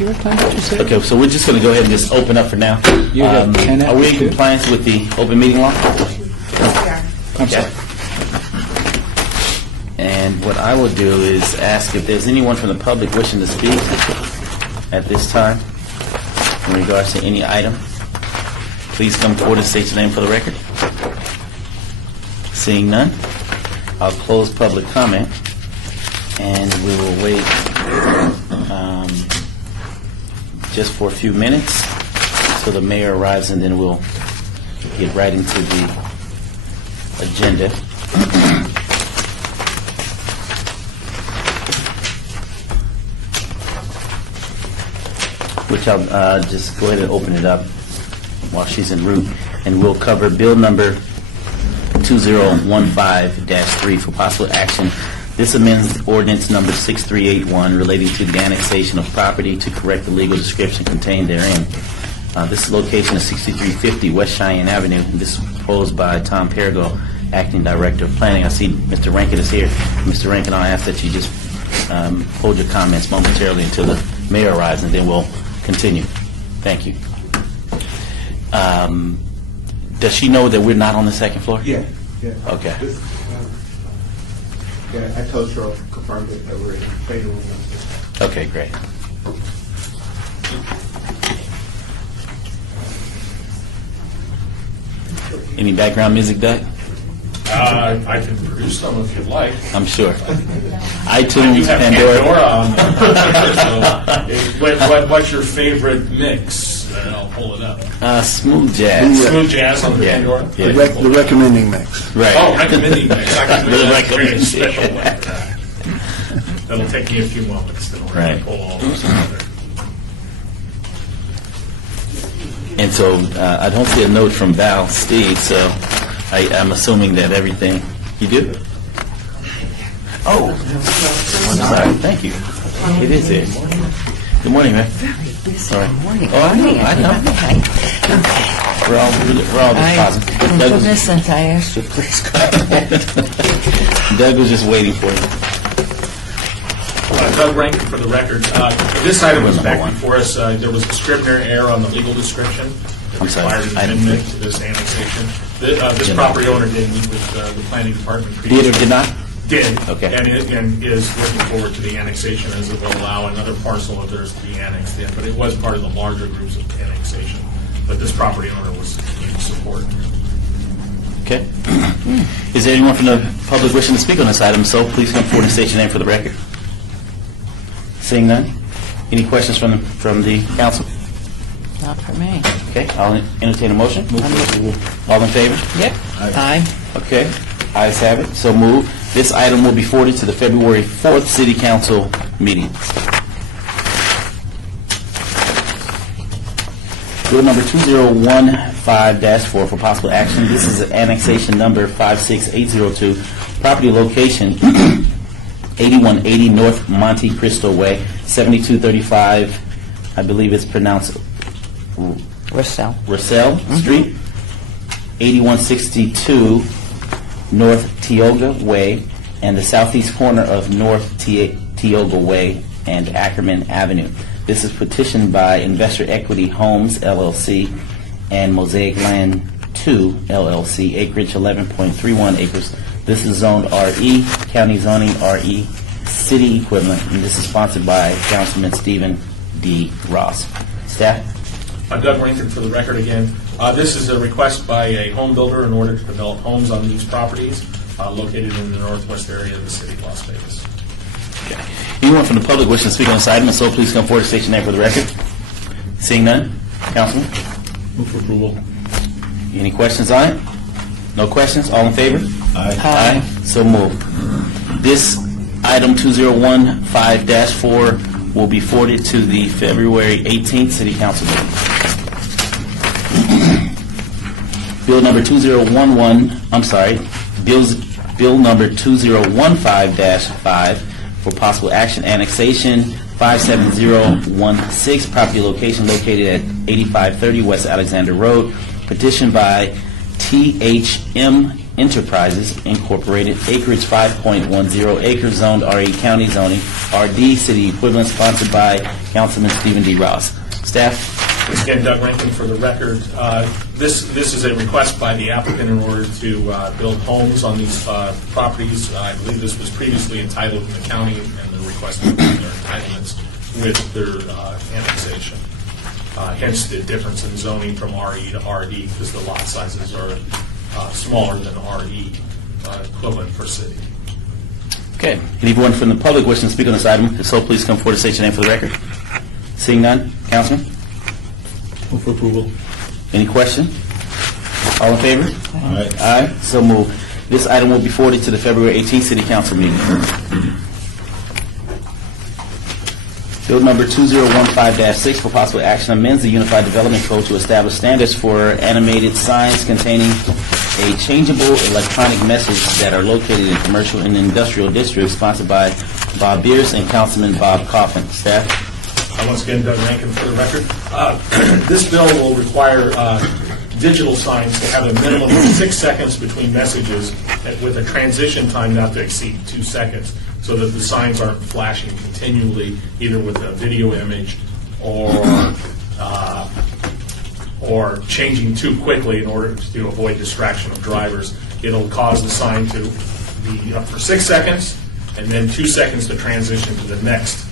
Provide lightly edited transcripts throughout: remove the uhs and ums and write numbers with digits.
after your time, did you say? Okay, so we're just going to go ahead and just open up for now. You have 10 Are we in after two? compliance with the open meeting law? I'm sorry. And what I will do is ask if there's anyone from the public wishing to speak at this time in regards to any item. Please come forward and state your name for the record. Seeing none, I'll close public comment, and we will wait just for a few minutes till the mayor arrives, and then we'll get right into the agenda. Which I'll just go ahead and open it up while she's en route, and we'll cover bill number 2015-3 for possible action. This amends ordinance number 6381 relating to the annexation of property to correct the legal description contained therein. This location is 6350 West Cheyenne Avenue, and this is proposed by Tom Perigo, Acting Director of Planning. I see Mr. Rankin is here. Mr. Rankin, I'll ask that you just hold your comments momentarily until the mayor arrives, and then we'll continue. Thank you. Does she know that we're not on the second floor? Yeah. Okay. Yeah, I told Cheryl, confirmed it, that we're in the playroom room. Okay, great. Any background music, Doug? I can produce some if you'd like. I'm sure. I do iTunes, have Pandora. on there. So, what's your favorite mix? And I'll pull it up. Smooth jazz. Smooth jazz on the Yeah. Pandora? Yeah. The recommending mix. Right. Oh, recommending mix. I can do The that. recommending. Very special one. That'll take me a few moments. Then we're Right. going to pull all those together. And so I don't see a note from Val Steed, so I'm assuming that everything you do? Oh, I'm sorry. Thank you. It is there. Good morning, man. Busy All right. morning. Oh, I know. We're all just pausing. Doug was, Since I asked you, please go ahead. Doug was just waiting for you. Doug Rankin for the record. This item was Number back one. before us. There was a Scribner error on the legal description that I'm sorry, required an item amendment three. to this annexation. This Did property owner did meet with the planning department Did previously. or did not? Did. Okay. And is looking forward to the annexation, as it will allow another parcel of theirs to be annexed in. But it was part of the larger groups of annexation. But this property owner was in support. Okay. Is there anyone from the public wishing to speak on this item? So please come forward and state your name for the record. Seeing none? Any questions from the council? Not for me. Okay, I'll entertain a motion. All in favor? Yep. Aye. Okay, ayes have it, so move. This item will be forwarded to the February 4th City Council meeting. Bill number 2015-4 for possible action. This is annexation number 56802, property location 8180 North Monte Cristo Way, 7235, I believe it's pronounced Russell. Russell Street, 8162 North Tioga Way, and the southeast corner of North Tioga Way and Ackerman Avenue. This is petitioned by Investor Equity Homes, LLC, and Mosaic Land 2, LLC, acreage 11.31 acres. This is zoned RE, county zoning RE, city equivalent, and this is sponsored by Councilman Stephen D. Ross. Staff? Doug Rankin for the record again. This is a request by a home builder in order to develop homes on these properties located in the northwest area of the city of Las Vegas. Anyone from the public wishing to speak on this item, and so please come forward and state your name for the record. Seeing none? Councilman? Move for approval. Any questions on it? No questions? All in favor? Aye. So moved. This item 2015-4 will be forwarded to the February 18th City Council meeting. Bill number Bill number 2015-5 for possible action annexation 57016, property location located at 8530 West Alexander Road, petitioned by THM Enterprises Incorporated, acreage 5.10 acres, zoned RE County zoning, RD city equivalent, sponsored by Councilman Stephen D. Ross. Staff? Once again, Doug Rankin for the record. This is a request by the applicant in order to build homes on these properties. I believe this was previously entitled in the county, and they're requesting their entitlements with their annexation. Hence the difference in zoning from RE to RD, because the lot sizes are smaller than RE, equivalent for city. Okay. Anyone from the public wishing to speak on this item? If so, please come forward and state your name for the record. Seeing none, Councilman? Move for approval. Any question? All in favor? Aye. Aye. So moved. This item will be forwarded to the February 18th City Council meeting. Bill number 2015-6 for possible action amends the Unified Development Code to establish standards for animated signs containing a changeable electronic message that are located in commercial and industrial districts, sponsored by Bob Beers and Councilman Bob Coffin. Staff? Once again, Doug Rankin for the record. This bill will require digital signs to have a minimum of 6 seconds between messages with a transition time not to exceed 2 seconds, so that the signs aren't flashing continually, either with a video image or changing too quickly in order to avoid distraction of drivers. It'll cause the sign to be up for 6 seconds, and then 2 seconds to transition to the next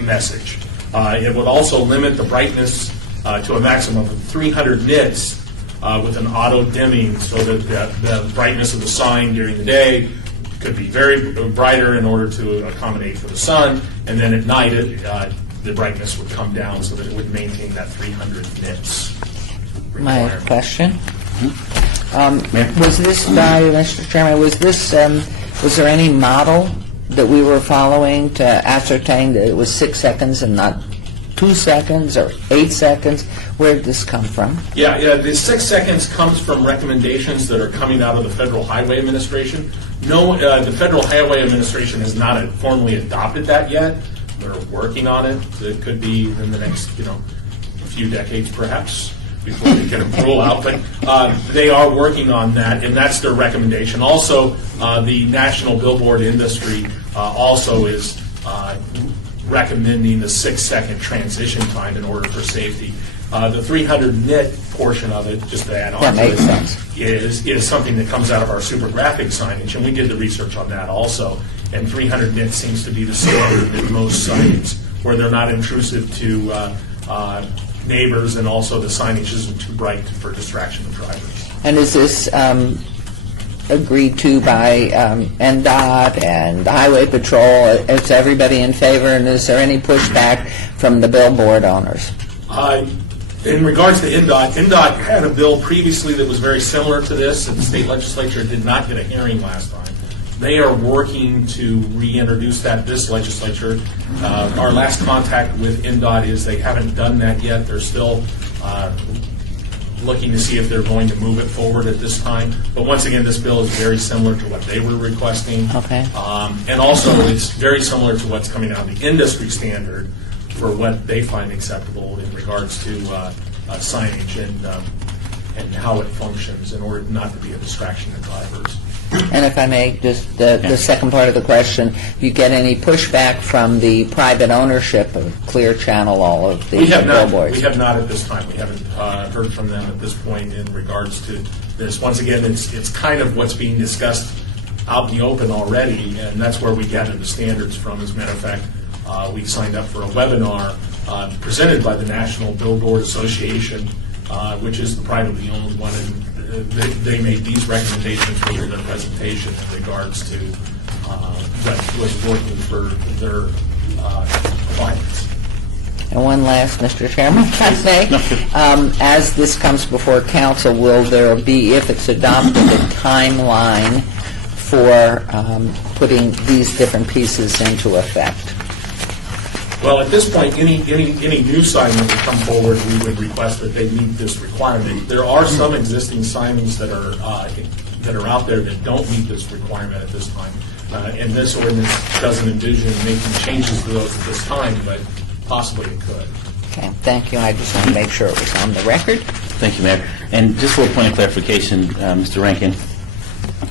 message. It would also limit the brightness to a maximum of 300 nits with an auto dimming, so that the brightness of the sign during the day could be very brighter in order to accommodate for the sun, and then at night the brightness would come down so that it would maintain that 300 nits. My requirement. question. Mayor? Was this, Mr. Chairman, was there any model that we were following to ascertain that it was 6 seconds and not 2 seconds or 8 seconds? Where did this come from? Yeah, the 6 seconds comes from recommendations that are coming out of the Federal Highway Administration. No, the Federal Highway Administration has not formally adopted that yet. They're working on it. It could be in the next, few decades perhaps before they get a rule out. But they are working on that, and that's their recommendation. Also, the National Billboard Industry also is recommending the 6 second transition time in order for safety. The 300 nit portion of it, just to add on That to makes it, sense. is something that comes out of our super graphic signage, and we did the research on that also. And 300 nit seems to be the standard in most signs, where they're not intrusive to neighbors, and also the signage isn't too bright for distraction of drivers. And is this agreed to by NDOT and the Highway Patrol? Is everybody in favor, and is there any pushback from the billboard owners? In regards to NDOT had a bill previously that was very similar to this, and the state legislature did not get a hearing last time. They are working to reintroduce that this legislature. Our last contact with NDOT is they haven't done that yet. They're still looking to see if they're going to move it forward at this time. But once again, this bill is very similar to what they were requesting. Okay. And also, it's very similar to what's coming out of the industry standard for what they find acceptable in regards to signage and how it functions in order not to be a distraction to drivers. And if I may, just the second part of the question, do you get any pushback from the private ownership of Clear Channel, all of the billboards? We have not at this time. We haven't heard from them at this point in regards to this. Once again, it's kind of what's being discussed out in the open already, and that's where we gather the standards from. As a matter of fact, we signed up for a webinar presented by the National Billboard Association, which is the privately owned one, and they made these recommendations for their presentation in regards to what was working for their clients. And one last, Mr. Chairman, if I may. As this comes before council, will there be, if it's adopted, a timeline for putting these different pieces into effect? Well, at this point, any new sign that would come forward, we would request that they meet this requirement. There are some existing signs that are out there that don't meet this requirement at this time, and this ordinance doesn't envision making changes to those at this time, but possibly it could. Okay, thank you. I just want to make sure it was on the record. Thank you, Mayor. And just for a point of clarification, Mr. Rankin,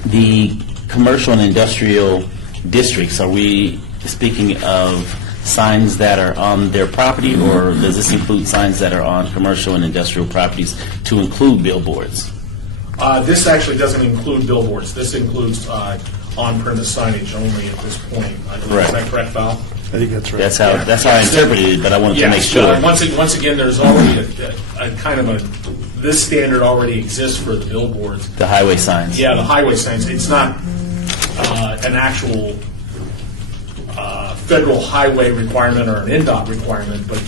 The commercial and industrial districts, are we speaking of signs that are on their property, or does this include signs that are on commercial and industrial properties to include billboards? This actually doesn't include billboards. This includes on-premise signage only at this point. I believe. Is that correct, Val? I think that's right. That's how I interpreted it, but I wanted to make Yes, sure. once again, there's already a kind of this standard already exists for the billboards. The highway signs. Yeah, the highway signs. It's not an actual federal highway requirement or an NDOT requirement, but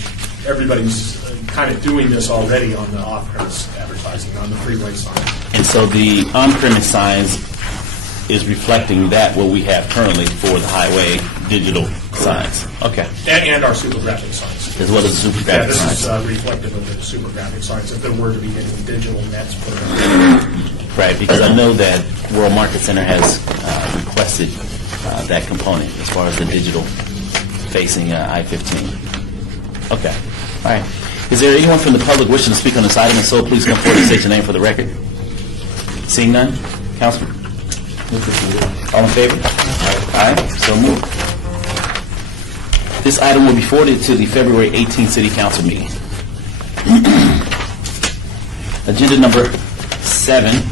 everybody's kind of doing this already on the off-premise advertising, on the freeway signs. And so the on-premise signs is reflecting that what we have currently for the highway digital signs. Okay. And our super graphic signs. As well as the super Yeah, graphic this signs. is reflective of the super graphic signs, if there were to be any digital nets put in. Right, because I know that World Market Center has requested that component as far as the digital facing I-15. Okay, all right. Is there anyone from the public wishing to speak on this item? If so, please come forward and state your name for the record. Seeing none, Councilman? All in favor? Aye, so moved. This item will be forwarded to the February 18th City Council meeting. Agenda number 7,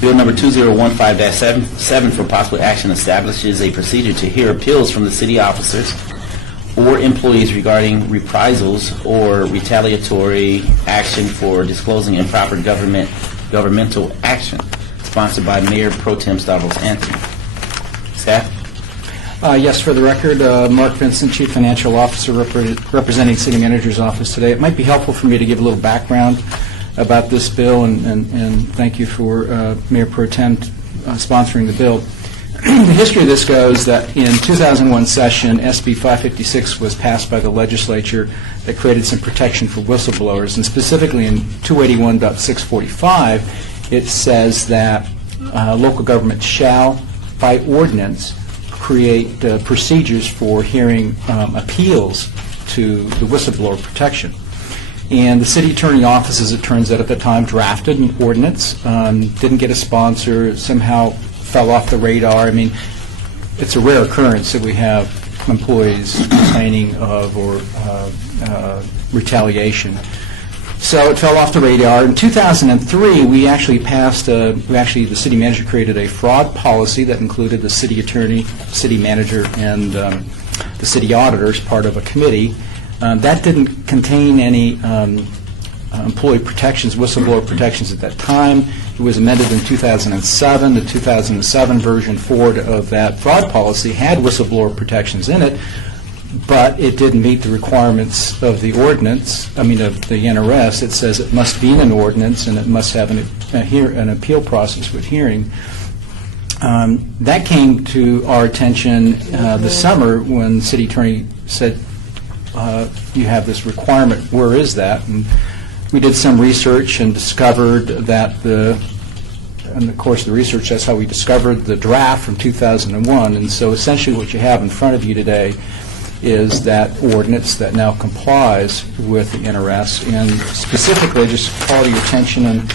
Bill number 2015-7 for possible action establishes a procedure to hear appeals from the city officers or employees regarding reprisals or retaliatory action for disclosing improper governmental action, sponsored by Mayor Pro Tem Stavros Anthony. Staff? Yes, for the record, Mark Vincent, Chief Financial Officer representing City Manager's Office today. It might be helpful for me to give a little background about this bill, and thank you for Mayor Pro Tem sponsoring the bill. The history of this goes that in 2001 session, SB 556 was passed by the legislature that created some protection for whistleblowers, and specifically in 281.645, it says that local government shall, by ordinance, create procedures for hearing appeals to the whistleblower protection. And the city attorney office, as it turns out at the time, drafted an ordinance, didn't get a sponsor, somehow fell off the radar. I mean, it's a rare occurrence that we have employees complaining of or retaliation. So it fell off the radar. In 2003, we actually passed, the city manager created a fraud policy that included the city attorney, city manager, and the city auditor as part of a committee. That didn't contain any employee protections, whistleblower protections at that time. It was amended in 2007. The 2007 version forward of that fraud policy had whistleblower protections in it, but it didn't meet the requirements of the ordinance, of the NRS. It says it must be in an ordinance and it must have an appeal process with hearing. That came to our attention this summer when the city attorney said, you have this requirement, where is that? And we did some research and discovered that and of course the research, that's how we discovered the draft from 2001. And so essentially what you have in front of you today is that ordinance that now complies with the NRS. And specifically, just call to your attention, and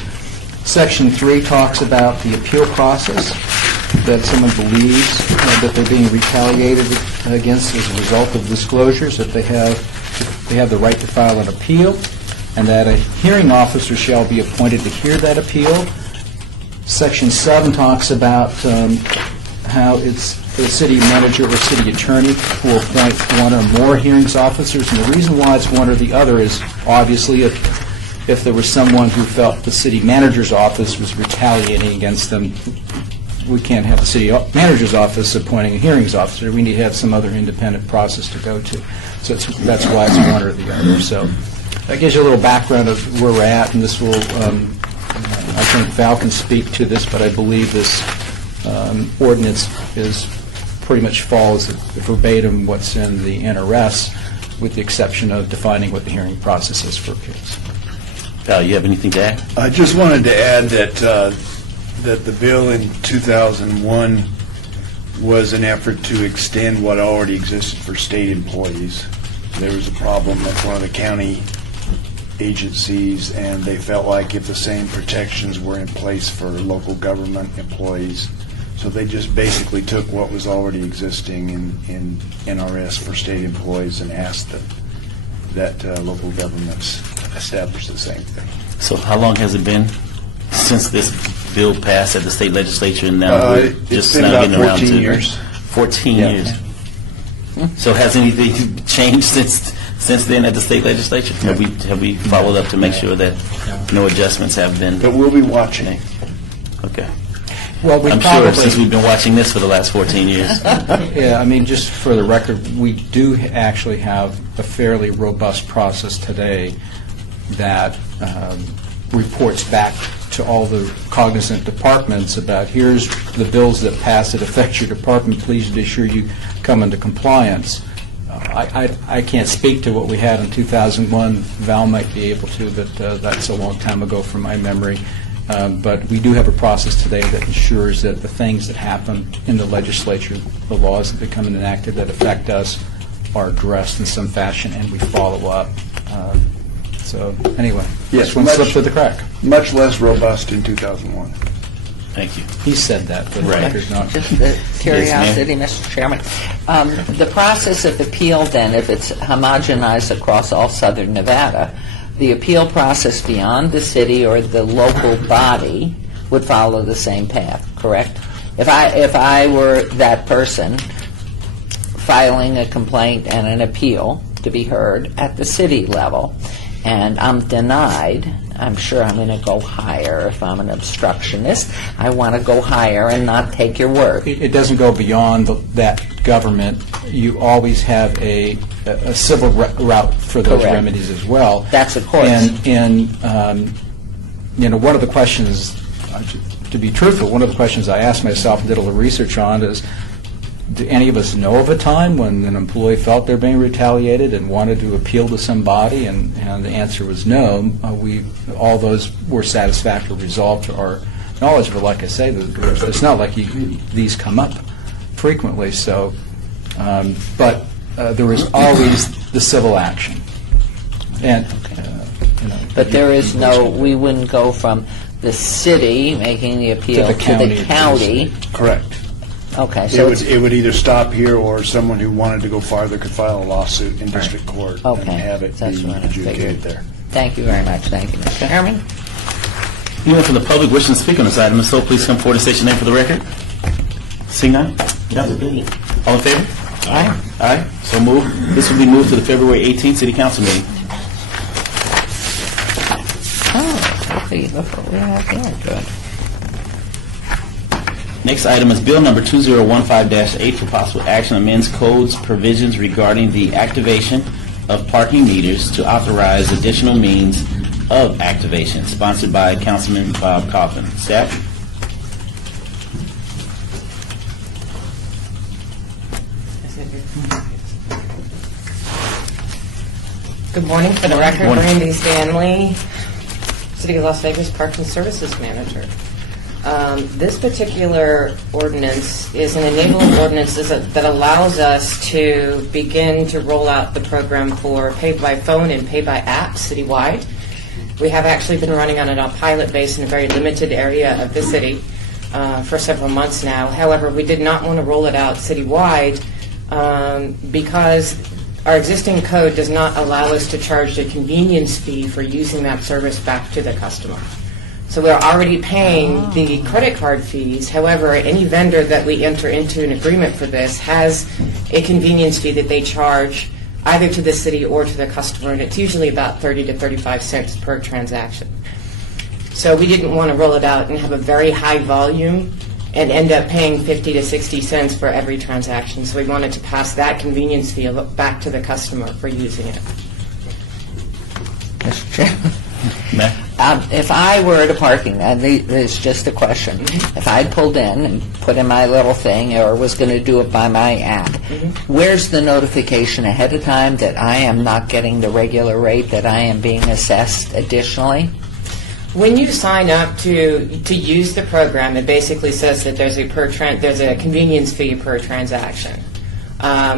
Section 3 talks about the appeal process, that someone believes that they're being retaliated against as a result of disclosures, that they have the right to file an appeal, and that a hearing officer shall be appointed to hear that appeal. Section 7 talks about how it's the city manager or city attorney who will appoint one or more hearings officers. And the reason why it's one or the other is obviously if there was someone who felt the city manager's office was retaliating against them, we can't have the city manager's office appointing a hearings officer. We need to have some other independent process to go to. So that's why it's one or the other. So that gives you a little background of where we're at, and this will, I think Val can speak to this, but I believe this ordinance pretty much follows verbatim what's in the NRS, with the exception of defining what the hearing process is for appeals. Val, you have anything to add? I just wanted to add that the bill in 2001 was an effort to extend what already existed for state employees. There was a problem that one of the county agencies, and they felt like if the same protections were in place for local government employees, so they just basically took what was already existing in NRS for state employees and asked that local governments establish the same thing. So how long has it been since this bill passed at the state legislature, and now we're It's just been now about getting around 14 to it? years. 14 Yeah. years. So has anything changed since then at the state legislature? Have we followed up to make sure that no adjustments have been? But we'll be watching. Okay. Well, we I'm sure since we've been watching this for the last 14 years. Yeah, I mean, just for the record, we do actually have a fairly robust process today that reports back to all the cognizant departments about, here's the bills that pass that affect your department, please be sure you come into compliance. I can't speak to what we had in 2001. Val might be able to, but that's a long time ago from my memory. But we do have a process today that ensures that the things that happen in the legislature, the laws that become enacted that affect us, are addressed in some fashion, and we follow up. So anyway, Yes, this one much- slipped through the crack. Much less robust in 2001. Thank you. He said that, but the Right. record's not. Just a curiosity, Mr. Chairman. The process of appeal, then, if it's homogenized across all southern Nevada, the appeal process beyond the city or the local body would follow the same path, correct? If I were that person filing a complaint and an appeal to be heard at the city level, and I'm denied, I'm sure I'm going to go higher. If I'm an obstructionist, I want to go higher and not take your word. It doesn't go beyond that government. You always have a civil route for those Correct. remedies as well. That's of course. And one of the questions, to be truthful, one of the questions I asked myself and did a little research on is, do any of us know of a time when an employee felt they're being retaliated and wanted to appeal to somebody? And the answer was no. All those were satisfactorily resolved to our knowledge. But like I say, it's not like these come up frequently. So, but there was always the civil action. And But there is no, we wouldn't go from the city making the appeal To the to the county. county. Correct. Okay, so it's, It would either stop here, or someone who wanted to go farther could file a lawsuit in district court and okay. have it That's be what I adjudicated figured. there. Thank you very much. Thank you, Mr. Chairman. Anyone from the public wishing to speak on this item, if so, please come forward and state your name for the record. Seeing none? All in favor? Aye. Aye. So moved. This will be moved to the February 18th City Council meeting. Oh, let's see, look what we have here. Good. Next item is Bill Number 2015-8 for possible action amends codes provisions regarding the activation of parking meters to authorize additional means of activation, sponsored by Councilman Bob Coffin. Staff? Good morning. For the record, Morning. Brandy Stanley, City of Las Vegas Parking Services Manager. This particular ordinance is an enabling ordinance that allows us to begin to roll out the program for pay by phone and pay by app citywide. We have actually been running on a pilot base in a very limited area of the city for several months now. However, we did not want to roll it out citywide because our existing code does not allow us to charge the convenience fee for using that service back to the customer. So we're already paying the credit card fees. However, any vendor that we enter into an agreement for this has a convenience fee that they charge either to the city or to the customer, and it's usually about 30 to 35 cents per transaction. So we didn't want to roll it out and have a very high volume and end up paying 50 to 60 cents for every transaction. So we wanted to pass that convenience fee back to the customer for using it. Mr. Chairman. Ma'am? If I were at a parking, and it's just a question, if I'd pulled in and put in my little thing or was going to do it by my app, where's the notification ahead of time that I am not getting the regular rate, that I am being assessed additionally? When you sign up to use the program, it basically says that there's a convenience fee per transaction.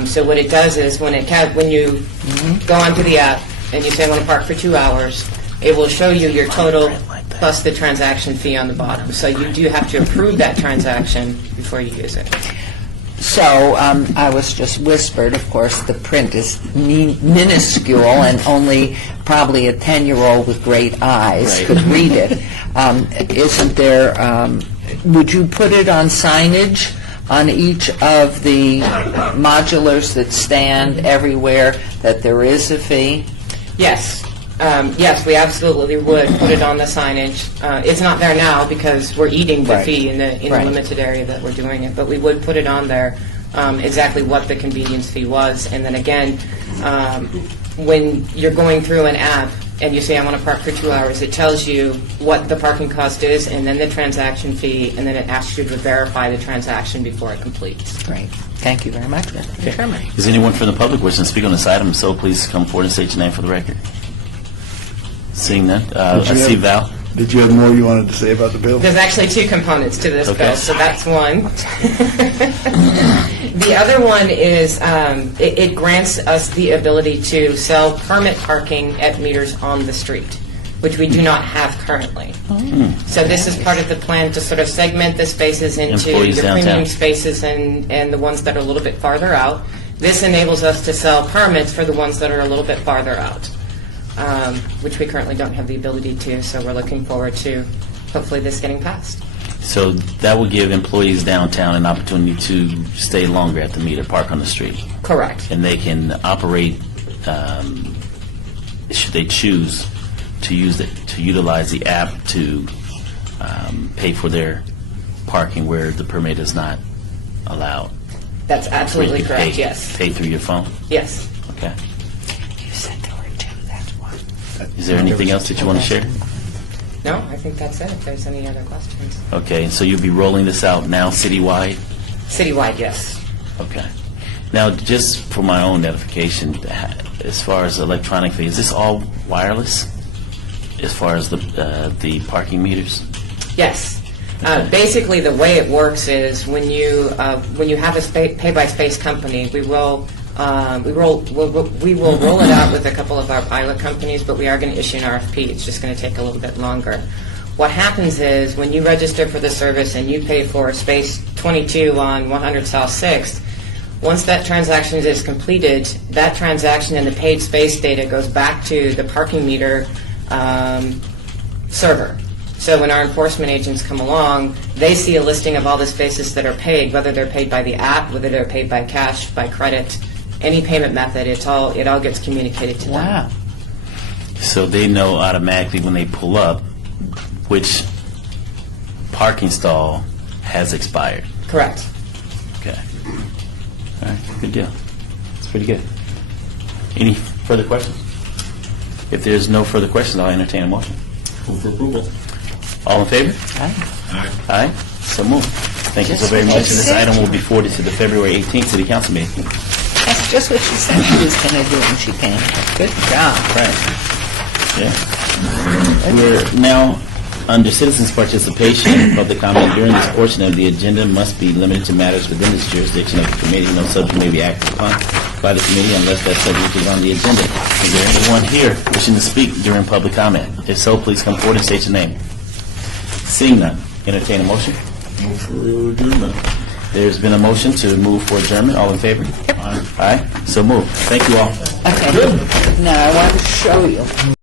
So what it does is when you go onto the app, and you say, I want to park for 2 hours, it will show you your total plus the transaction fee on the bottom. So you do have to approve that transaction before you use it. So I was just whispered, of course, the print is minuscule and only probably a 10-year-old with great eyes Right. could read it. Isn't there, would you put it on signage on each of the modulars that stand everywhere that there is a fee? Yes. Yes, we absolutely would put it on the signage. It's not there now because we're eating the Right. fee in the Right. limited area that we're doing it, but we would put it on there, exactly what the convenience fee was. And then again, when you're going through an app and you say, I want to park for 2 hours, it tells you what the parking cost is and then the transaction fee, and then it asks you to verify the transaction before it completes. Great. Thank you very much, Mr. Chairman. Is anyone from the public wishing to speak on this item? So please come forward and state your name for the record. Seeing none, I Did you see have- Val. Did you have more you wanted to say about the bill? There's actually 2 components to this Okay. bill, so that's one. The other one is it grants us the ability to sell permit parking at meters on the street, which we do not have currently. So this is part of the plan to sort of segment the spaces into Employees the downtown. premium spaces and the ones that are a little bit farther out. This enables us to sell permits for the ones that are a little bit farther out, which we currently don't have the ability to, so we're looking forward to hopefully this getting passed. So that will give employees downtown an opportunity to stay longer at the meter, park on the street, Correct. and they can operate, should they choose to use it, to utilize the app to pay for their parking where the permit is not allowed. That's Where you absolutely can correct, pay- yes. Pay through your phone? Yes. Okay. You said there were 2, that's why. Is there anything else that you want to share? No, I think that's it, if there's any other questions. Okay, so you'll be rolling this out now citywide? Citywide, yes. Okay. Now, just for my own edification, as far as electronic fee, is this all wireless? As far as the parking meters? Yes. Basically, the way it works is when you have a pay-by-space company, we will roll it out with a couple of our pilot companies, but we are going to issue an RFP. It's just going to take a little bit longer. What happens is when you register for the service and you pay for space 22 on 100 South 6th, once that transaction is completed, that transaction and the paid space data goes back to the parking meter server. So when our enforcement agents come along, they see a listing of all the spaces that are paid, whether they're paid by the app, whether they're paid by cash, by credit, any payment method. It all gets communicated to them. Wow. So they know automatically when they pull up which parking stall has expired. Correct. Okay. All right, good deal. It's pretty good. Any further questions? If there's no further questions, I'll entertain a motion. Move for approval. All in favor? Aye. Aye. So moved. Thank you so very much. And this item will be forwarded to the February 18th City Council meeting. That's just what she said she was going to do when she came. Good job. Right. Yeah. We're now under citizens' participation. Public comment during this portion of the agenda must be limited to matters within this jurisdiction of the committee. No subject may be acted upon by the committee unless that subject is on the agenda. Is there anyone here wishing to speak during public comment? If so, please come forward and state your name. Seeing none, entertain a motion. Move for adjournment. There's been a motion to move for adjournment. All in favor? Aye. So moved. Thank you all. Okay. Now, I want to show you.